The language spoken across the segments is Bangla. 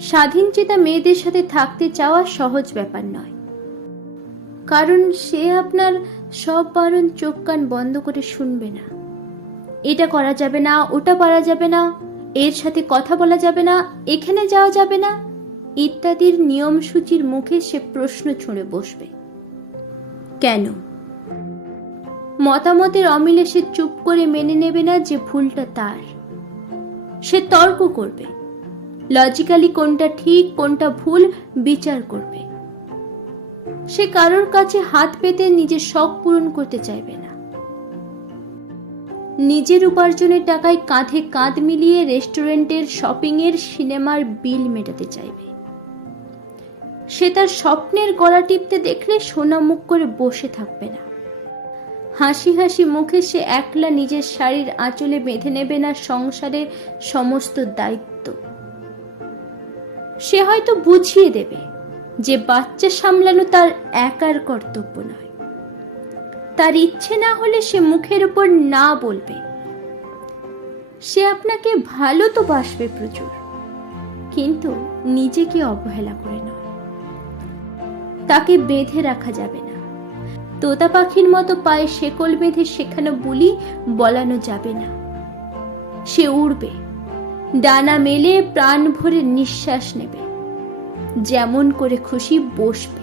স্বাধীনচেতা মেয়েদের সাথে থাকতে চাওয়া সহজ ব্যাপার নয়। কারণ সে আপনার সব বারণ চোখ কান বন্ধ করে শুনবে না। এটা করা যাবে না, ওটা পারা যাবে না, এর সাথে কথা বলা যাবে না, এখানে যাওয়া যাবে না, ইত্যাদির নিয়মসূচির মুখে সে প্রশ্ন ছুঁড়ে বসবে। কেন? মতামতের অমিলে সে চুপ করে মেনে নেবে না যে ভুলটা তার। সে তর্ক করবে। লজিক্যালি কোনটা ঠিক, কোনটা ভুল বিচার করবে। সে কারোর কাছে হাত পেতে নিজের শখ পূরণ করতে চাইবে না। নিজের উপার্জনের টাকায় কাঁধে কাঁধ মিলিয়ে রেস্টুরেন্টের, শপিংয়ের, সিনেমার বিল মেটাতে চাইবে। সে তার স্বপ্নের গলা টিপতে দেখলে সোনা মুখ করে বসে থাকবে না। হাসি হাসি মুখে সে একলা নিজের শাড়ির আঁচলে বেঁধে নেবে না সংসারের সমস্ত দায়িত্ব। সে হয়তো বুঝিয়ে দেবে যে বাচ্চা সামলানো তার একার কর্তব্য নয়। তার ইচ্ছে না হলে সে মুখের উপর না বলবে। সে আপনাকে ভালো তো বাসবে প্রচুর, কিন্তু নিজেকে অবহেলা করে নয়। তাকে বেঁধে রাখা যাবে না। তোতা পাখির মতো পায়ে শেকল বেঁধে সেখানে বুলি বলানো যাবে না। সে উড়বে। ডানা মেলে প্রাণ ভরে নিঃশ্বাস নেবে। যেমন করে খুশি বসবে,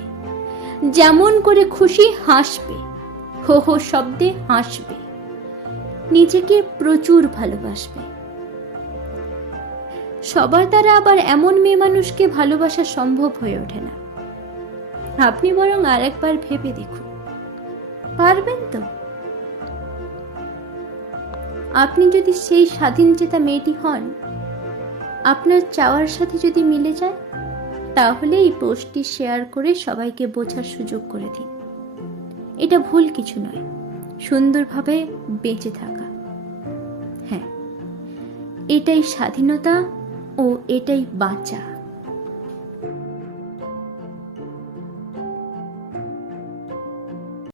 যেমন করে খুশি হাসবে, হো হো শব্দে হাসবে, নিজেকে প্রচুর ভালোবাসবে। সবার দ্বারা আবার এমন মেয়ে মানুষকে ভালোবাসা সম্ভব হয়ে ওঠে না। আপনি বরং আরেকবার ভেবে দেখুন। পারবেন তো? আপনি যদি সেই স্বাধীনচেতা মেয়েটি হন আপনার চাওয়ার সাথে যদি মিলে যায়, তাহলে এই পোস্টটি শেয়ার করে সবাইকে বোঝার সুযোগ করে দিন। এটা ভুল কিছু নয়। সুন্দরভাবে বেঁচে থাকা। হ্যাঁ এটাই স্বাধীনতা ও এটাই বাঁচা।